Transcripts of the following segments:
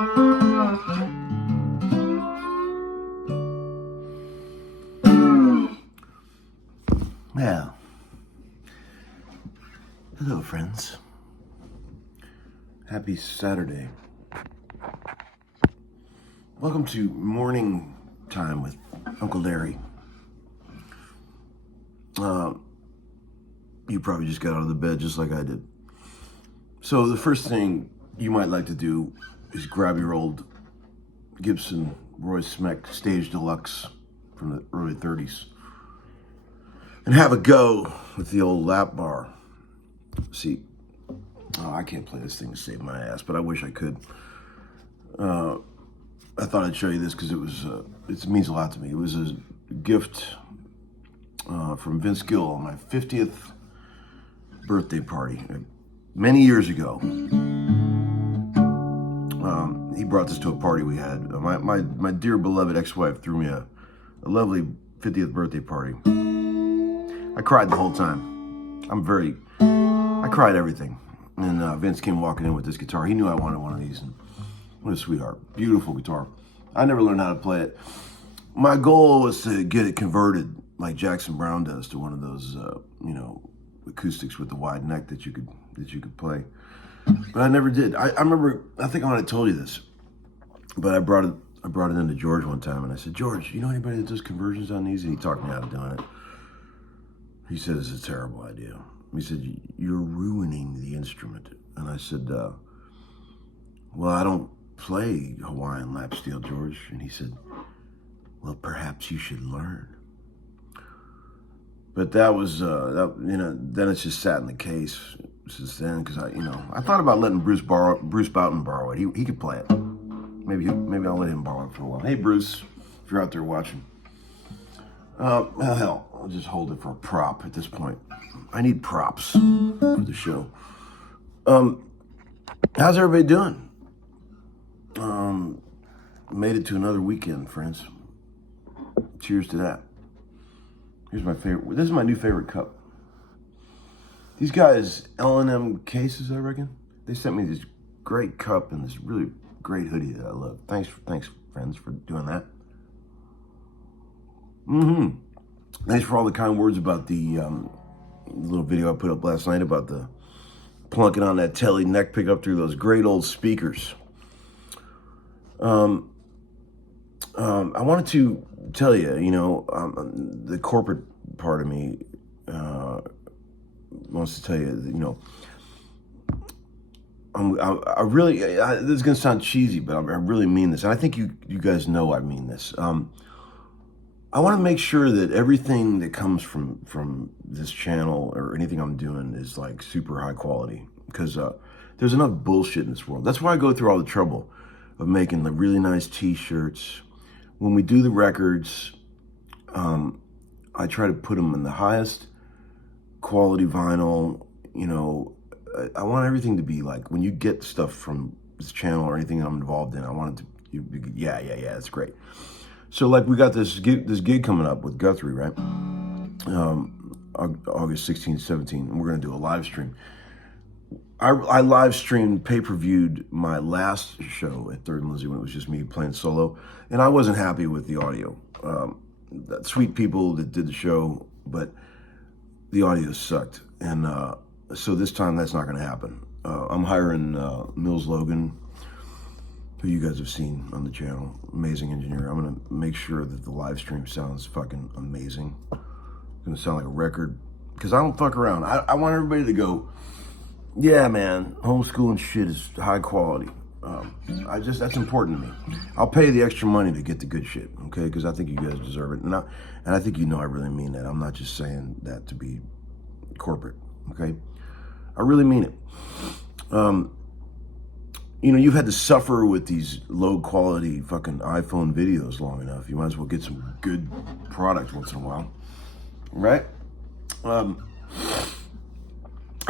Well, hello friends. Happy Saturday. Welcome to morning time with Uncle Larry. You probably just got out of the bed just like I did. So the first thing you might like to do is grab your old Gibson Royce Smek Stage Deluxe from the early 30s and have a go with the old lap bar. See, I can't play this thing to save my ass, but I wish I could. I thought I'd show you this because it means a lot to me. It was a gift from Vince Gill on my 50th birthday party many years ago. He brought this to a party we had. My dear beloved ex-wife threw me a lovely 50th birthday party. I cried the whole time. I cried everything. And Vince came walking in with this guitar. He knew I wanted one of these. And what a sweetheart. Beautiful guitar. I never learned how to play it. My goal was to get it converted like Jackson Browne does to one of those, acoustics with the wide neck that you could play. But I never did. I remember, I think I might have told you this, but I brought it into George one time and I said, George, you know anybody that does conversions on these? And he talked me out of doing it. He said, it's a terrible idea. He said, you're ruining the instrument. And I said, well, I don't play Hawaiian lap steel, George. And he said, well, perhaps you should learn. But that was, then it's just sat in the case since then, because I thought about letting Bruce Boughton borrow it. He could play it. Maybe I'll let him borrow it for a while. Hey, Bruce, if you're out there watching. Well, hell, I'll just hold it for a prop at this point. I need props for the show. How's everybody doing? Made it to another weekend, friends. Cheers to that. Here's my favorite. This is my new favorite cup. These guys, L&M Cases, I reckon. They sent me this great cup and this really great hoodie that I love. Thanks, friends, for doing that. Thanks for all the kind words about the little video I put up last night about the plunking on that telly neck pickup through those great old speakers. I wanted to tell you, the corporate part of me wants to tell you that, I really, this is going to sound cheesy, but I really mean this. And I think you guys know I mean this. I want to make sure that everything that comes from this channel or anything I'm doing is like super high quality, because there's enough bullshit in this world. That's why I go through all the trouble of making the really nice t-shirts. When we do the records, I try to put them in the highest quality vinyl. I want everything to be like, when you get stuff from this channel or anything I'm involved in, I want it to be, yeah, it's great. So like we got this gig coming up with Guthrie, right? August 16th, 17th, and we're gonna do a live stream. I live streamed, pay-per-viewed my last show at Third and Lizzie when it was just me playing solo, and I wasn't happy with the audio. Sweet people that did the show, but the audio sucked, and so this time that's not gonna happen. I'm hiring Mills Logan, who you guys have seen on the channel, amazing engineer. I'm gonna make sure that the live stream sounds fucking amazing. It's gonna sound like a record, because I don't fuck around. I want everybody to go, yeah, man, homeschooling shit is high quality. That's important to me. I'll pay the extra money to get the good shit, okay? Because I think you guys deserve it. And I think I really mean that. I'm not just saying that to be corporate, okay? I really mean it. You've had to suffer with these low quality fucking iPhone videos long enough. You might as well get some good product once in a while, right? I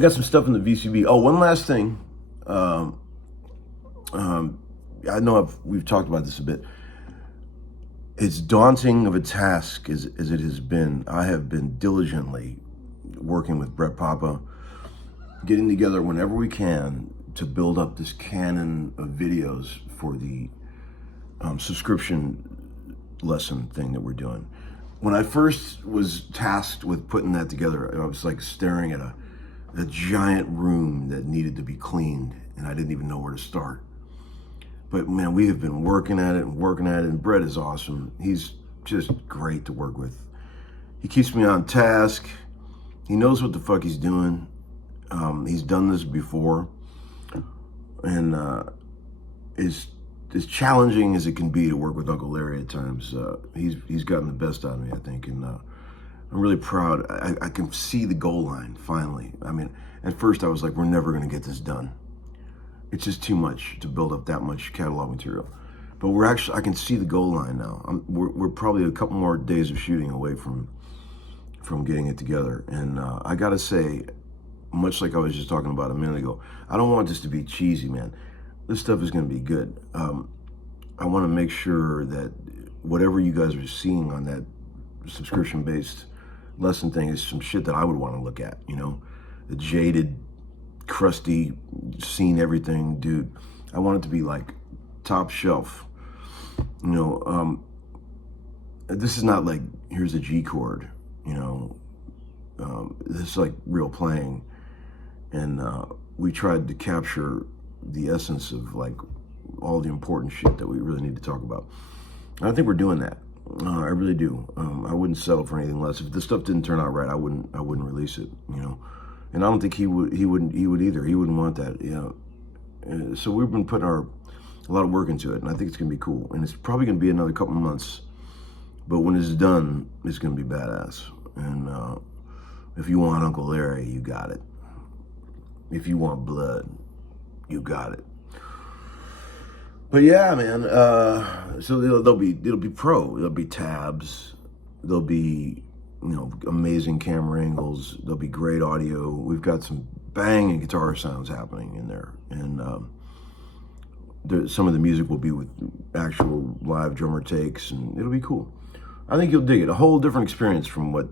got some stuff in the VCB. Oh, one last thing. I know we've talked about this a bit. It's daunting of a task as it has been. I have been diligently working with Brett Papa, getting together whenever we can to build up this canon of videos for the subscription lesson thing that we're doing. When I first was tasked with putting that together, I was like staring at a giant room that needed to be cleaned, and I didn't even know where to start. But man, we have been working at it, and Brett is awesome. He's just great to work with. He keeps me on task. He knows what the fuck he's doing. He's done this before, and is as challenging as it can be to work with Uncle Larry at times. He's gotten the best out of me, I think, and I'm really proud. I can see the goal line finally. I mean, at first I was like, we're never going to get this done. It's just too much to build up that much catalog material. But I can see the goal line now. We're probably a couple more days of shooting away from getting it together. And I gotta say, much like I was just talking about a minute ago, I don't want this to be cheesy, man. This stuff is gonna be good. I wanna make sure that whatever you guys are seeing on that subscription-based lesson thing is some shit that I would wanna look at, you know? The jaded, crusty, seen everything dude. I want it to be like top shelf. You know, this is not like, here's a G chord, you know. This is like real playing. And we tried to capture the essence of like all the important shit that we really need to talk about. And I think we're doing that. I really do. I wouldn't settle for anything less. If this stuff didn't turn out right, I wouldn't release it, you know. And I don't think he would either. He wouldn't want that, you know. So we've been putting a lot of work into it, and I think it's gonna be cool. And it's probably gonna be another couple of months, but when it's done, it's gonna be badass. And if you want Uncle Larry, you got it. If you want blood, you got it. But yeah, man. So it'll be pro. There'll be tabs. There'll be, you know, amazing camera angles. There'll be great audio. We've got some banging guitar sounds happening in there, and some of the music will be with actual live drummer takes, and it'll be cool. I think you'll dig it. A whole different experience from what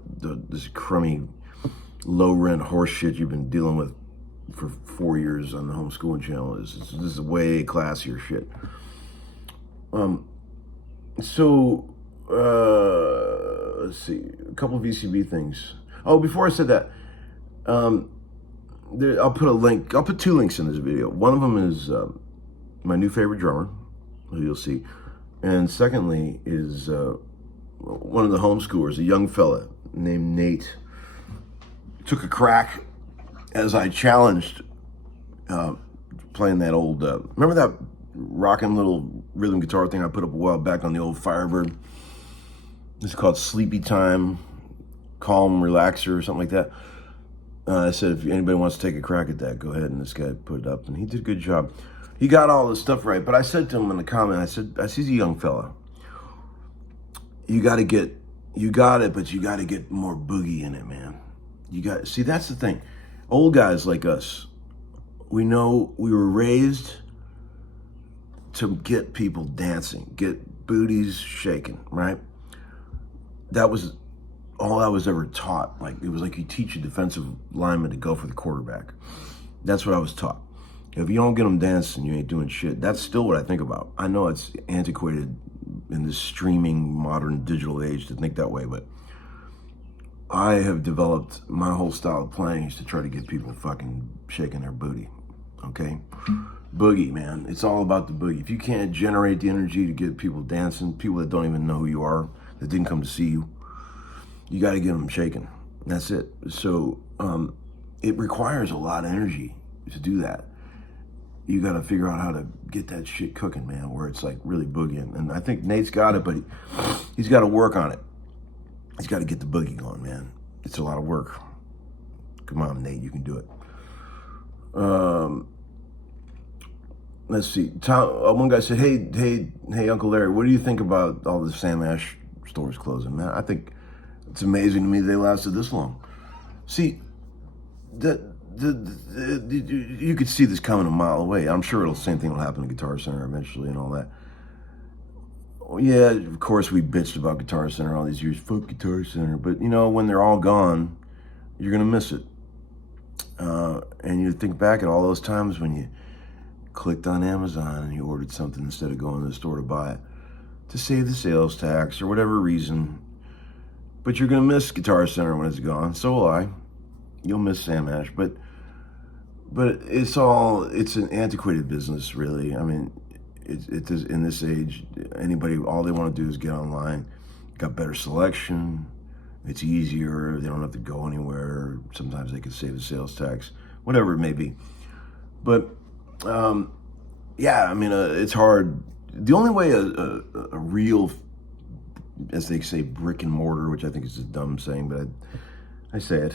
this crummy, low-rent horse shit you've been dealing with for 4 years on the Homeskoolin channel is. This is way classier shit. Let's see, a couple of VCB things. Oh, before I said that, I'll put a link. I'll put 2 links in this video. One of them is my new favorite drummer, who you'll see, and secondly is one of the homeschoolers, a young fella named Nate, took a crack as I challenged playing that old, remember that rocking little rhythm guitar thing I put up a while back on the old Firebird? It's called Sleepy Time, Calm Relaxer, or something like that. I said, if anybody wants to take a crack at that, go ahead. And this guy put it up, and he did a good job. He got all this stuff right, but I said to him in the comment, I said, he's a young fella. You got it, but you got to get more boogie in it, man. See, that's the thing. Old guys like us, we know we were raised to get people dancing, get booties shaking, right? That was all I was ever taught. Like, it was like you teach a defensive lineman to go for the quarterback. That's what I was taught. If you don't get them dancing, you ain't doing shit. That's still what I think about. I know it's antiquated in this streaming, modern, digital age to think that way, but I have developed my whole style of playing is to try to get people fucking shaking their booty, okay? Boogie, man. It's all about the boogie. If you can't generate the energy to get people dancing, people that don't even know who you are, that didn't come to see you, you got to get them shaking. That's it. So it requires a lot of energy to do that. You got to figure out how to get that shit cooking, man, where it's like really boogieing. And I think Nate's got it, but he's got to work on it. He's got to get the boogie going, man. It's a lot of work. Come on, Nate, you can do it. Let's see. One guy said, hey, Uncle Larry, what do you think about all the Sam Ash stores closing, man? I think it's amazing to me they lasted this long. See, you could see this coming a mile away. I'm sure the same thing will happen to Guitar Center eventually and all that. Yeah, of course we bitched about Guitar Center all these years. Fuck Guitar Center. But, you know, when they're all gone, you're going to miss it. And you think back at all those times when clicked on Amazon and he ordered something instead of going to the store to buy it to save the sales tax or whatever reason. But you're going to miss Guitar Center when it's gone. So will I. You'll miss Sam Ash. But it's an antiquated business, really. I mean, it does, in this age, anybody, all they want to do is get online. Got better selection. It's easier. They don't have to go anywhere. Sometimes they can save the sales tax, whatever it may be. But yeah, I mean, it's hard. The only way a real, as they say, brick and mortar, which I think is a dumb saying, but I say it.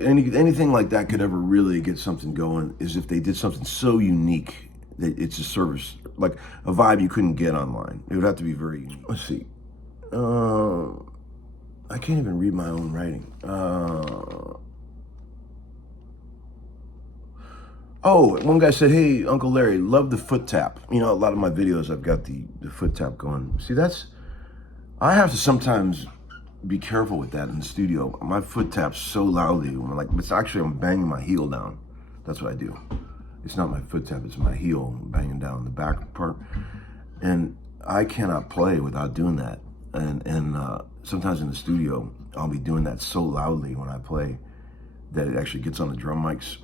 Anything like that could ever really get something going is if they did something so unique that it's a service, like a vibe you couldn't get online. It would have to be very unique. Let's see. I can't even read my own writing. Oh, one guy said, "Hey, Uncle Larry, love the foot tap." You know, a lot of my videos, I've got the foot tap going. See, I have to sometimes be careful with that in the studio. My foot taps so loudly. I'm banging my heel down. That's what I do. It's not my foot tap, it's my heel banging down the back part. And I cannot play without doing that. And sometimes in the studio, I'll be doing that so loudly when I play that it actually gets on the drum mics.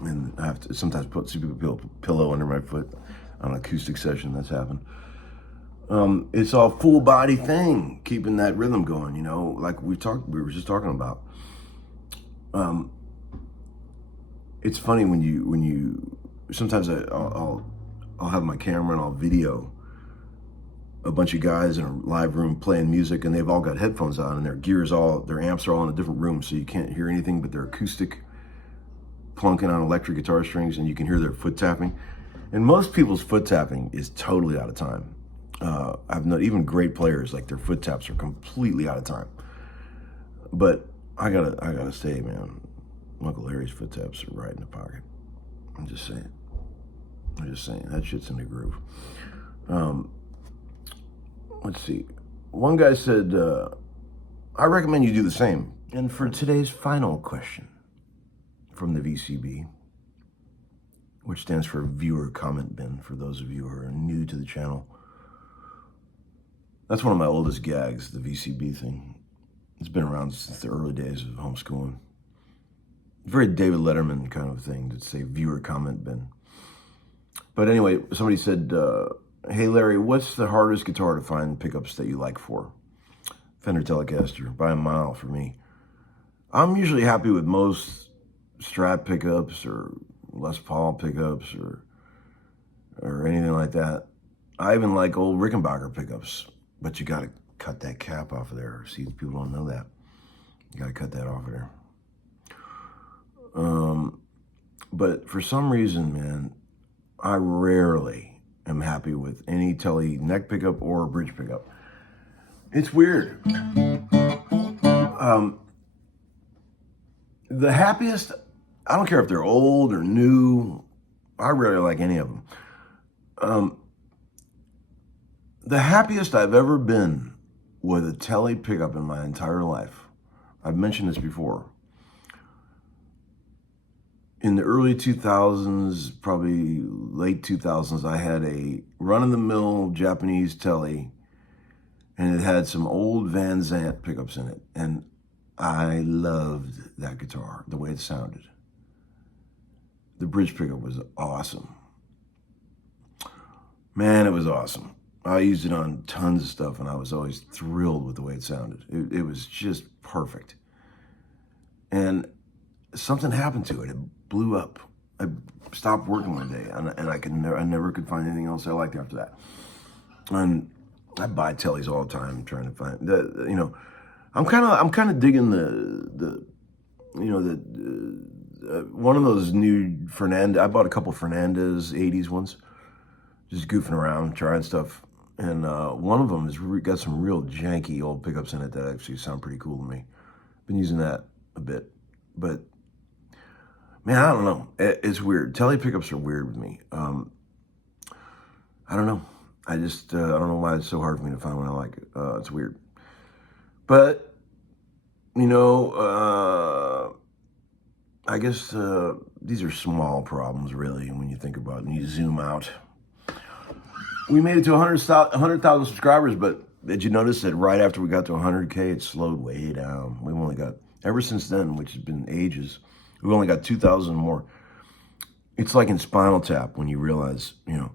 And I have to sometimes put a pillow under my foot on an acoustic session. That's happened. It's a full body thing, keeping that rhythm going, you know, like we were just talking about. It's funny when you sometimes I'll have my camera and I'll video a bunch of guys in a live room playing music, and they've all got headphones on, and their amps are all in a different room, so you can't hear anything but their acoustic plunking on electric guitar strings, and you can hear their foot tapping. And most people's foot tapping is totally out of time. I've known even great players, like their foot taps are completely out of time. But I gotta say, man, Uncle Larry's foot taps are right in the pocket. I'm just saying, that shit's in the groove. Let's see. One guy said, I recommend you do the same. And for today's final question from the VCB, which stands for Viewer Comment Bin, for those of you who are new to the channel. That's one of my oldest gags, the VCB thing. It's been around since the early days of homeschooling. Very David Letterman kind of thing to say Viewer Comment Bin. But anyway, somebody said, hey Larry, what's the hardest guitar to find pickups that you like for? Fender Telecaster, by a mile for me. I'm usually happy with most Strat pickups or Les Paul pickups or anything like that. I even like old Rickenbacker pickups, but you gotta cut that cap off of there. See, people don't know that. You gotta cut that off of there. But for some reason, man, I rarely am happy with any Tele neck pickup or bridge pickup. It's weird. The happiest, I don't care if they're old or new, I rarely like any of them. The happiest I've ever been with a Tele pickup in my entire life, I've mentioned this before. In the early 2000s, probably late 2000s, I had a run-of-the-mill Japanese Tele, and it had some old Van Zandt pickups in it. And I loved that guitar, the way it sounded. The bridge pickup was awesome. Man, it was awesome. I used it on tons of stuff, and I was always thrilled with the way it sounded. It was just perfect. And something happened to it. It blew up. I stopped working one day, and I never could find anything else I liked after that. And I buy Teles all the time, trying to find the, you know, I'm kind of digging the one of those new Fernandez. I bought a couple Fernandez 80s ones, just goofing around, trying stuff. And one of them has got some real janky old pickups in it that actually sound pretty cool to me. Been using that a bit, but man, I don't know. It's weird. Tele pickups are weird with me. I don't know. I just, I don't know why it's so hard for me to find one I like. It's weird. But, you know, I guess these are small problems, really, when you think about it and you zoom out. We made it to 100,000 subscribers, but did you notice that right after we got to 100K, it slowed way down? We've only got, ever since then, which has been ages, we've only got 2,000 more. It's like in Spinal Tap when you realize, you know,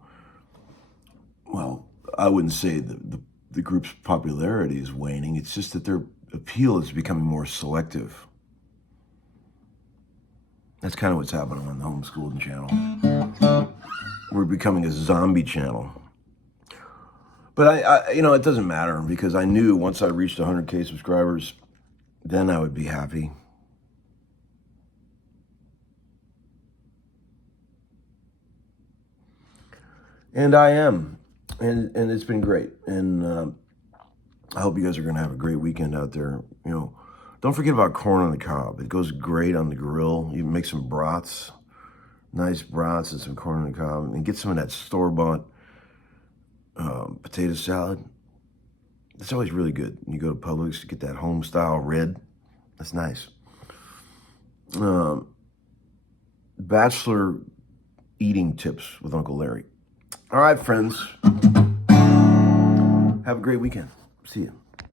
well, I wouldn't say the group's popularity is waning. It's just that their appeal is becoming more selective. That's kind of what's happening on the Homeskoolin channel. We're becoming a zombie channel. But I, you know, it doesn't matter because I knew once I reached 100K subscribers, then I would be happy. And I am, and it's been great. And I hope you guys are going to have a great weekend out there. You know, don't forget about corn on the cob. It goes great on the grill. You can make some brats, nice brats and some corn on the cob, and get some of that store-bought potato salad. It's always really good. You go to Publix to get that home-style red. That's nice. Bachelor eating tips with Uncle Larry. All right, friends. Have a great weekend. See you.